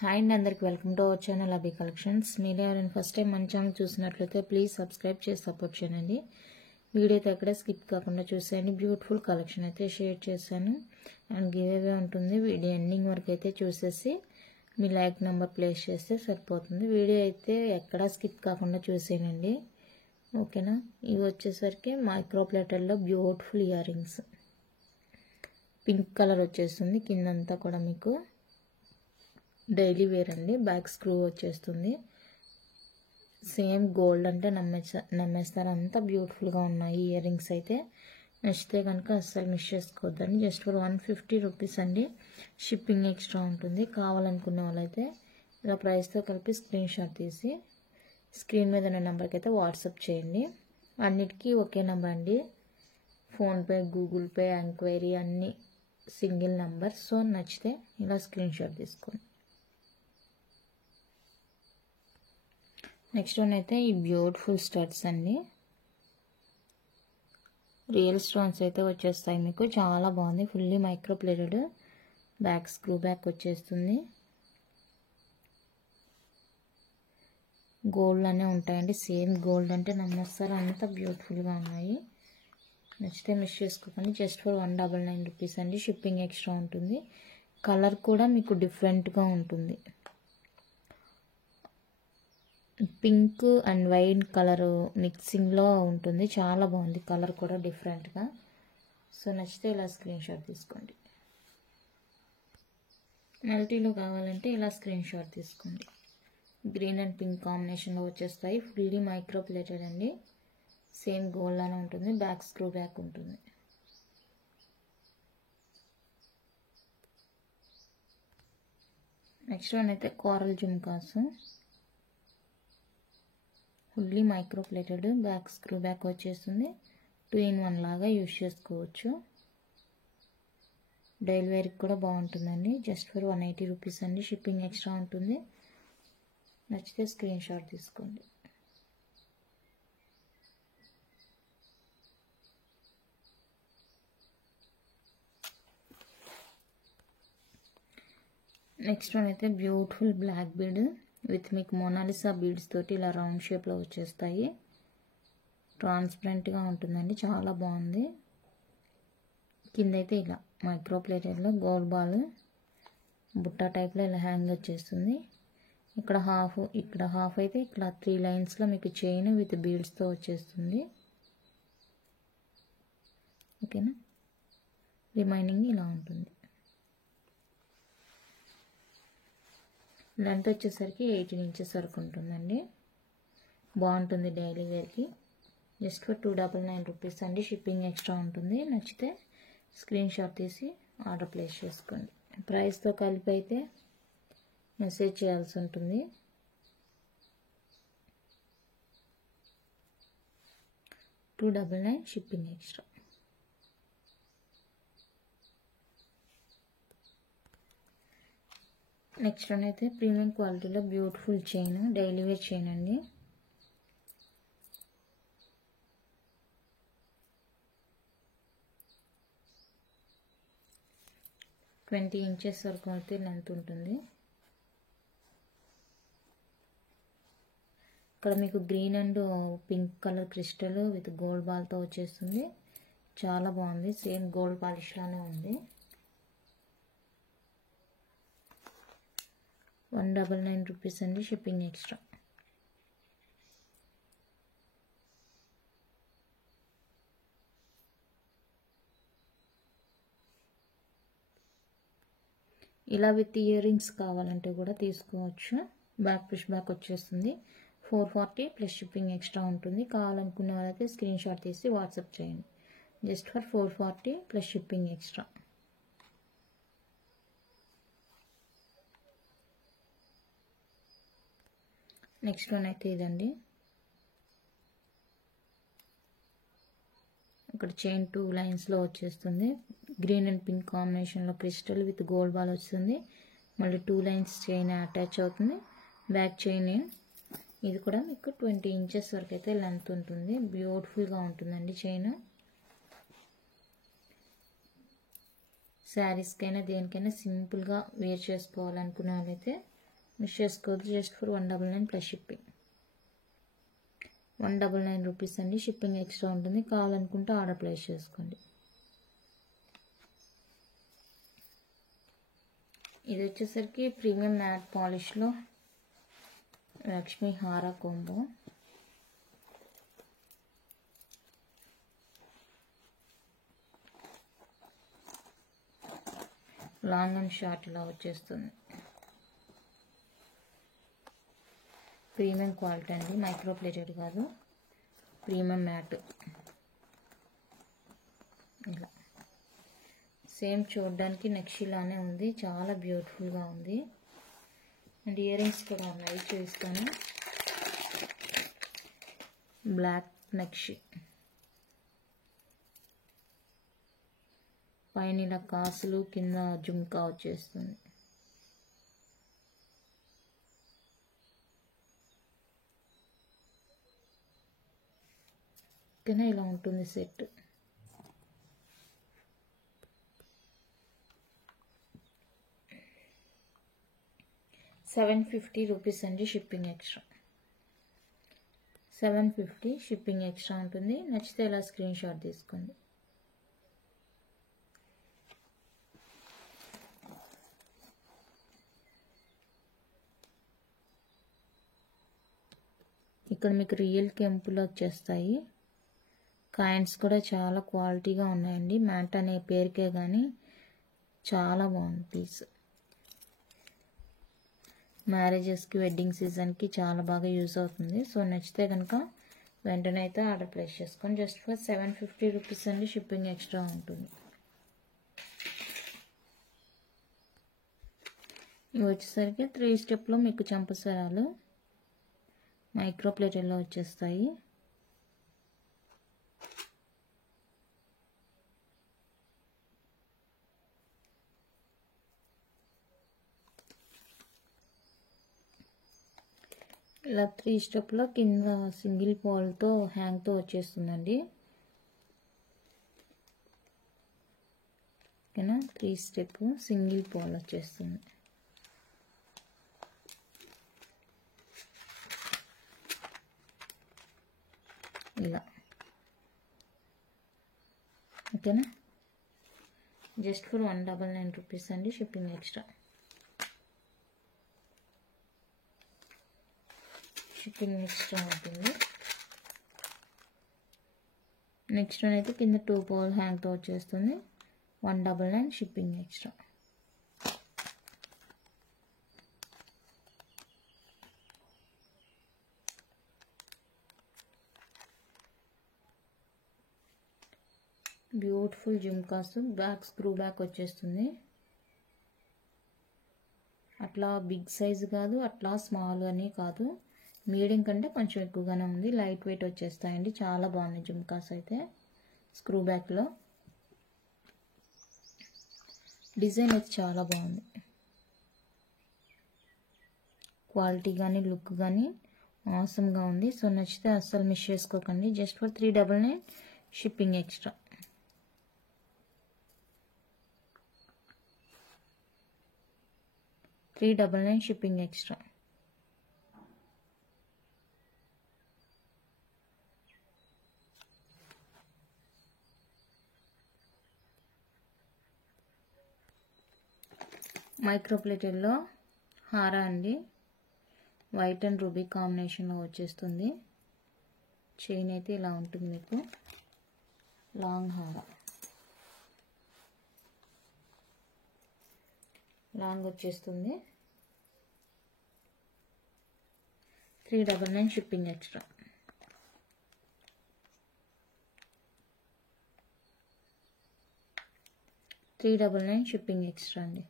Hi అండి, అందరికి welcome to our channel Abhi collections. మీరు ఎవరైనా ఫస్ట్ టైం మన ఛానల్ చూసినట్లయితే ప్లీజ్ సబ్స్క్రైబ్ చేసి సపోర్ట్ చేయండి. వీడియో అయితే ఎక్కడ స్కిప్ కాకుండా చూసేయండి. బ్యూటిఫుల్ కలెక్షన్ అయితే షేర్ చేశాను అండ్ గివ్ అవే ఉంటుంది. వీడియో ఎండింగ్ వరకు అయితే చూసేసి మీ లైక్ నెంబర్ ప్లేస్ చేస్తే సరిపోతుంది. వీడియో అయితే ఎక్కడ స్కిప్ కాకుండా చూసేయండి, ఓకేనా. ఇవి వచ్చేసరికి మైక్రో ప్లేటర్లో beautiful ear rings, pink colour వచ్చేస్తుంది. కిందంతా కూడా మీకు డైలీ వేర్ అండి. బ్యాక్ స్క్రూ వచ్చేస్తుంది. సేమ్ గోల్డ్ అంటే నమ్మేస్తారు, అంత బ్యూటిఫుల్గా ఉన్నాయి ఇయర్ రింగ్స్. అయితే నచ్చితే కనుక అస్సలు మిస్ చేసుకోవద్దండి. జస్ట్ ఫర్ 150 రూపీస్ అండి. షిప్పింగ్ ఎక్స్ట్రా ఉంటుంది. కావాలనుకునే వాళ్ళైతే ఇలా ప్రైస్తో కలిపి స్క్రీన్ షాట్ తీసి స్క్రీన్ మీద ఉన్న నెంబర్కి అయితే వాట్సాప్ చేయండి. అన్నిటికీ ఒకే నెంబర్ అండి. ఫోన్పే, గూగుల్ పే, ఎంక్వైరీ అన్నీ సింగిల్ నెంబర్. సో నచ్చితే ఇలా స్క్రీన్ షాట్ తీసుకోండి. నెక్స్ట్ వన్ అయితే ఈ బ్యూటిఫుల్ స్టడ్స్ అండి. రియల్ స్టోన్స్ అయితే వచ్చేస్తాయి మీకు. చాలా బాగుంది. Fully micro plated. Back screw back వచ్చేస్తుంది. గోల్డ్ అనే ఉంటాయండి. సేమ్ గోల్డ్ అంటే నమ్మేస్తారు, అంత బ్యూటిఫుల్గా ఉన్నాయి. నచ్చితే మిస్ చేసుకోకండి. జస్ట్ ఫర్ 199 రూపీస్ అండి. షిప్పింగ్ ఎక్స్ట్రా ఉంటుంది. కలర్ కూడా మీకు డిఫరెంట్గా ఉంటుంది. పింక్ అండ్ వైట్ కలర్ మిక్సింగ్లో ఉంటుంది. చాలా బాగుంది. కలర్ కూడా డిఫరెంట్గా. సో నచ్చితే ఇలా స్క్రీన్ షాట్ తీసుకోండి. మల్టీలో కావాలంటే ఇలా స్క్రీన్ షాట్ తీసుకోండి. గ్రీన్ అండ్ పింక్ కాంబినేషన్లో వచ్చేస్తాయి. ఫుల్లీ మైక్రో ప్లేటెడ్ అండి. సేమ్ గోల్డ్ లానే ఉంటుంది. బ్యాక్ స్క్రూ బ్యాక్ ఉంటుంది. నెక్స్ట్ వన్ అయితే coral jhumkas. Fully micro plated. Back screw back వచ్చేస్తుంది. 2-in-1 లాగా యూజ్ చేసుకోవచ్చు. డైలీ వేర్కి కూడా బాగుంటుందండి. జస్ట్ ఫర్ 180 రూపీస్ అండి. షిప్పింగ్ ఎక్స్ట్రా ఉంటుంది. నచ్చితే స్క్రీన్ షాట్ తీసుకోండి. నెక్స్ట్ వన్ అయితే బ్యూటిఫుల్ బ్లాక్ బీడ్ విత్ మీకు మోనాలిసా బీడ్స్ తోటి ఇలా రౌండ్ షేప్లో వచ్చేస్తాయి. ట్రాన్స్పరెంట్గా ఉంటుందండి. చాలా బాగుంది. కింద అయితే ఇలా మైక్రో ప్లేటెడ్లో గోల్డ్ బాల్ బుట్ట టైప్లో ఇలా హ్యాంగ్ వచ్చేస్తుంది. ఇక్కడ హాఫ్, ఇక్కడ హాఫ్ అయితే ఇక్కడ 3 లైన్స్లో మీకు చైన్ విత్ బీడ్స్తో వచ్చేస్తుంది, ఓకేనా. రిమైనింగ్ ఇలా ఉంటుంది. లెంత్ వచ్చేసరికి 18 ఇంచెస్ వరకు ఉంటుందండి. బాగుంటుంది డైలీ వేర్కి. జస్ట్ ఫర్ 299 రూపీస్ అండి. షిప్పింగ్ ఎక్స్ట్రా ఉంటుంది. నచ్చితే స్క్రీన్ షాట్ తీసి ఆర్డర్ ప్లేస్ చేసుకోండి. ప్రైస్తో కలిపి అయితే మెసేజ్ చేయాల్సి ఉంటుంది. $299 షిప్పింగ్ ఎక్స్ట్రా. నెక్స్ట్ వన్ అయితే ప్రీమియం క్వాలిటీలో beautiful chain, daily wear chain అండి. $20 ఇంచెస్ వరకు అయితే లెంత్ ఉంటుంది. ఇక్కడ మీకు green and pink colour crystal with gold బాల్తో వచ్చేస్తుంది. చాలా బాగుంది. సేమ్ గోల్డ్ పాలిష్ లానే ఉంది. 199 రూపీస్ అండి. Shipping extra. ఇలా విత్ ఇయర్ రింగ్స్ కావాలంటే కూడా తీసుకోవచ్చు. బ్యాక్ పుష్ బ్యాక్ వచ్చేస్తుంది. 440 ప్లస్ షిప్పింగ్ ఎక్స్ట్రా ఉంటుంది. కావాలనుకునే వాళ్ళైతే స్క్రీన్ షాట్ తీసి వాట్సాప్ చేయండి. Just for 440 plus shipping extra. Next one అయితే ఇదండి. ఇక్కడ చైన్ 2 లైన్స్లో వచ్చేస్తుంది. గ్రీన్ అండ్ పింక్ కాంబినేషన్లో క్రిస్టల్ విత్ గోల్డ్ బాల్ వస్తుంది. మళ్ళీ 2 లైన్స్ చైన్ అటాచ్ అవుతుంది. బ్యాక్ చైన్ ఇది కూడా మీకు 20 ఇంచెస్ వరకు అయితే లెంత్ ఉంటుంది. బ్యూటిఫుల్గా ఉంటుందండి చైన్. శారీస్కైనా దేనికైనా సింపుల్గా వేర్ చేసుకోవాలనుకునే వాళ్ళైతే మిస్ చేసుకోవద్దు. Just for 199 plus shipping. 199 rupees అండి. షిప్పింగ్ ఎక్స్ట్రా ఉంటుంది. కావాలనుకుంటే ఆర్డర్ ప్లేస్ చేసుకోండి. ఇది వచ్చేసరికి ప్రీమియం మ్యాట్ పాలిష్లో లక్ష్మీ హార కొంబో. లాంగ్ అండ్ షార్ట్ ఇలా వచ్చేస్తుంది. ప్రీమియం క్వాలిటీ అండి, మైక్రో ప్లేటెడ్ కాదు, ప్రీమియం మ్యాట్. ఇలా సేమ్ చూడడానికి నక్షిలానే ఉంది, చాలా బ్యూటిఫుల్గా ఉంది. అండ్ ఇయర్ రింగ్స్ కూడా ఉన్నాయి, చూస్తాను. బ్లాక్ నక్షి, పైన ఇలా కాసులు, కింద జుమ్కా వచ్చేస్తుంది. ఓకేనా, ఇలా ఉంటుంది సెట్. ₹750 అండి షిప్పింగ్ ఎక్స్ట్రా. 750 షిప్పింగ్ ఎక్స్ట్రా ఉంటుంది. నచ్చితే ఇలా స్క్రీన్ షాట్ తీసుకోండి. ఇక్కడ మీకు రియల్ కెంపులు వచ్చేస్తాయి. కాయిన్స్ కూడా చాలా క్వాలిటీగా ఉన్నాయండి. మ్యాట్ అనే పేరుకే కానీ చాలా బాగుంది పీస్. మ్యారేజెస్కి, వెడ్డింగ్ సీజన్కి చాలా బాగా యూజ్ అవుతుంది. సో నచ్చితే కనుక వెంటనే అయితే ఆర్డర్ ప్లేస్ చేసుకోండి. జస్ట్ ఫర్ ₹750 అండి, షిప్పింగ్ ఎక్స్ట్రా ఉంటుంది. ఇవి వచ్చేసరికి 3 స్టెప్లో మీకు చంపసరాలు మైక్రో ప్లేటెల్లో వచ్చేస్తాయి. ఇలా 3 స్టెప్లో కింద సింగిల్ పాల్తో హ్యాంగ్తో వచ్చేస్తుందండి. ఓకేనా, 3 స్టెప్ సింగిల్ పాల్ వచ్చేస్తుంది. ఇలా ఓకేనా, జస్ట్ ఫర్ ₹199 అండి, షిప్పింగ్ ఎక్స్ట్రా. షిప్పింగ్ ఎక్స్ట్రా ఉంటుంది. నెక్స్ట్ అయితే కింద 2 పాల్ హ్యాంగ్తో వచ్చేస్తుంది. $199 shipping extra. Beautiful jhumkas, back screw back వచ్చేస్తుంది. అట్లా బిగ్ సైజు కాదు, అట్లా స్మాల్ అని కాదు, మీడియం కంటే కొంచెం ఎక్కువగానే ఉంది. లైట్ వెయిట్ వచ్చేస్తాయండి, చాలా బాగున్నాయి జుమ్కాస్ అయితే. స్క్రూ బ్యాక్లో డిజైన్ అయితే చాలా బాగుంది. క్వాలిటీ కానీ లుక్ కానీ ఆసమ్గా ఉంది. సో నచ్చితే అస్సలు మిస్ చేసుకోకండి. Just for $399 shipping extra. $399 shipping extra. Micro ప్లేటెల్లో హారా అండి, వైట్ అండ్ రూబీ కాంబినేషన్లో వచ్చేస్తుంది. చైన్ అయితే ఇలా ఉంటుంది మీకు, లాంగ్ హారా, లాంగ్ వచ్చేస్తుంది. $399 షిప్పింగ్ ఎక్స్ట్రా. $399 షిప్పింగ్ ఎక్స్ట్రా అండి.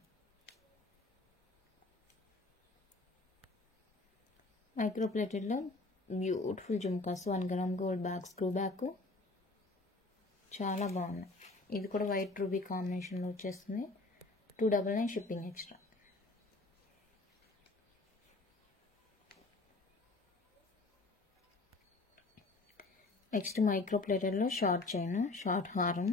మైక్రో ప్లేటెడ్లో beautiful jhumkas, 1 gram gold back screw back, చాలా బాగున్నాయి. ఇది కూడా వైట్ రూబీ కాంబినేషన్లో వచ్చేస్తుంది. $299 షిప్పింగ్ ఎక్స్ట్రా. నెక్స్ట్ మైక్రో ప్లేటెడ్లో షార్ట్ చైన్, షార్ట్ హారం,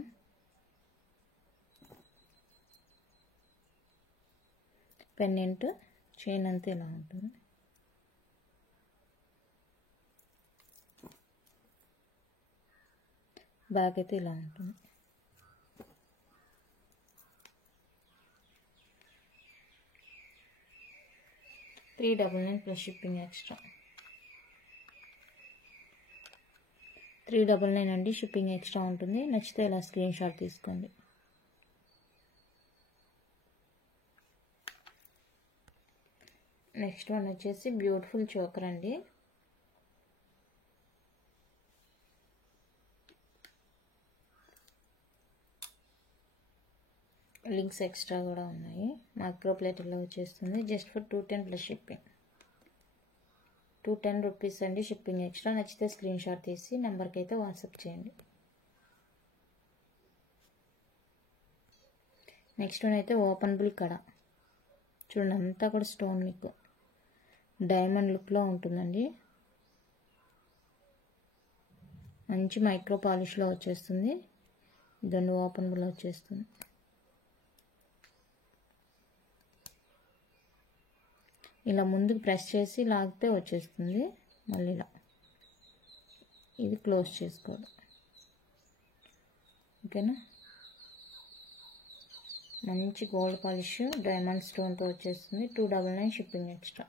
పెండెంట్, చైన్ అంతా ఇలా ఉంటుంది. బ్యాక్ అయితే ఇలా ఉంటుంది. $399 ప్లస్ షిప్పింగ్ ఎక్స్ట్రా. 399 అండి, షిప్పింగ్ ఎక్స్ట్రా ఉంటుంది. నచ్చితే ఇలా స్క్రీన్ షాట్ తీసుకోండి. నెక్స్ట్ వన్ వచ్చేసి బ్యూటిఫుల్ చోకర్ అండి. లింక్స్ ఎక్స్ట్రా కూడా ఉన్నాయి. మైక్రో ప్లేట్లో వచ్చేస్తుంది. Just for $210 plus shipping. $210 అండి, షిప్పింగ్ ఎక్స్ట్రా. నచ్చితే స్క్రీన్ షాట్ తీసి నెంబర్కి అయితే వాట్సాప్ చేయండి. నెక్స్ట్ వన్ అయితే ఓపెనబుల్ కడ. చూడండి, అంతా కూడా స్టోన్ మీకు డైమండ్ లుక్లో ఉంటుందండి. మంచి మైక్రో పాలిష్లో వచ్చేస్తుంది. ఇదండి ఓపెనబుల్ వచ్చేస్తుంది. ఇలా ముందుకు ప్రెస్ చేసి లాగితే వచ్చేస్తుంది. మళ్ళీ ఇలా ఇది క్లోజ్ చేసుకోవాలి. ఓకేనా. మంచి గోల్డ్ పాలిష్ డైమండ్ స్టోన్తో వచ్చేస్తుంది. $299 shipping extra.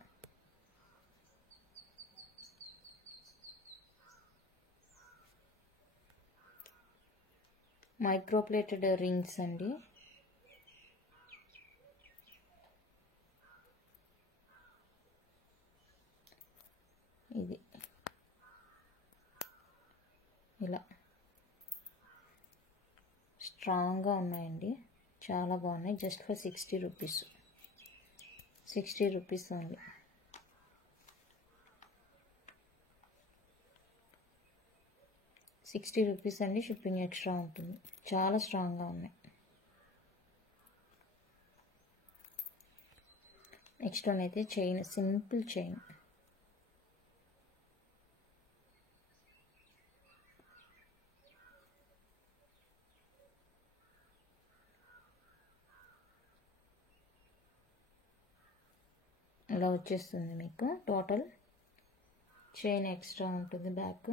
Micro plated rings అండి. ఇది ఇలా స్ట్రాంగ్గా ఉన్నాయండి, చాలా బాగున్నాయి. Just for $60. $60 ఓన్లీ. $60 అండి, షిప్పింగ్ ఎక్స్ట్రా ఉంటుంది. చాలా స్ట్రాంగ్గా ఉన్నాయి. నెక్స్ట్ వన్ అయితే చైన్, సింపుల్ చైన్. ఇలా వచ్చేస్తుంది మీకు. టోటల్ చైన్ ఎక్స్ట్రా ఉంటుంది బ్యాక్.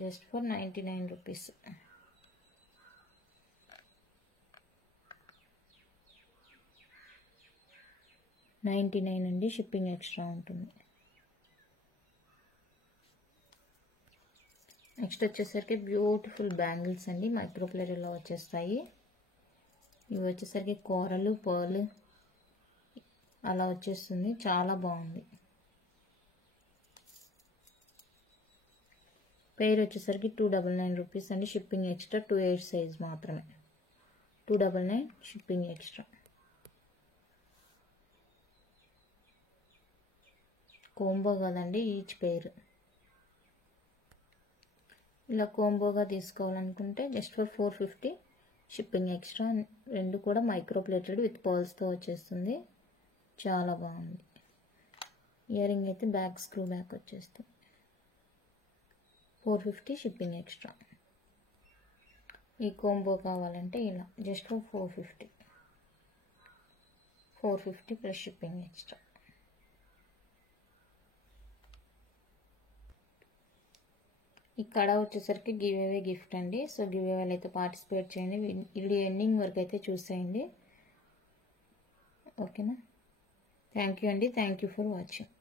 Just for $99. $99 అండి, షిప్పింగ్ ఎక్స్ట్రా ఉంటుంది. నెక్స్ట్ వచ్చేసరికి బ్యూటిఫుల్ బ్యాంగిల్స్ అండి, మైక్రో ప్లేటర్లో వచ్చేస్తాయి. ఇవి వచ్చేసరికి కోరలు పర్ల్ అలా వచ్చేస్తుంది. చాలా బాగుంది. పేరు వచ్చేసరికి $299 అండి, షిప్పింగ్ ఎక్స్ట్రా. 2/8 సైజ్ మాత్రమే. $299 షిప్పింగ్ ఎక్స్ట్రా. కోంబో కదండి ఈచ్ పేరు. ఇలా కోంబోగా తీసుకోవాలనుకుంటే జస్ట్ ఫర్ $450 షిప్పింగ్ ఎక్స్ట్రా. రెండు కూడా మైక్రో ప్లేటెడ్ విత్ పర్ల్స్తో వచ్చేస్తుంది. చాలా బాగుంది. ఇయర్ రింగ్ అయితే బ్యాక్ స్క్రూ బ్యాక్ వచ్చేస్తుంది. $450 షిప్పింగ్ ఎక్స్ట్రా. ఈ కోంబో కావాలంటే ఇలా just for $450 plus shipping extra. ఈ కడ వచ్చేసరికి గివ్ అవే గిఫ్ట్ అండి. సో గివ్ అవేలు అయితే పార్టిసిపేట్ చేయండి. వీడియో ఎండింగ్ వరకు అయితే చూసేయండి. ఓకేనా. థ్యాంక్ యూ అండి. Thank you for watching.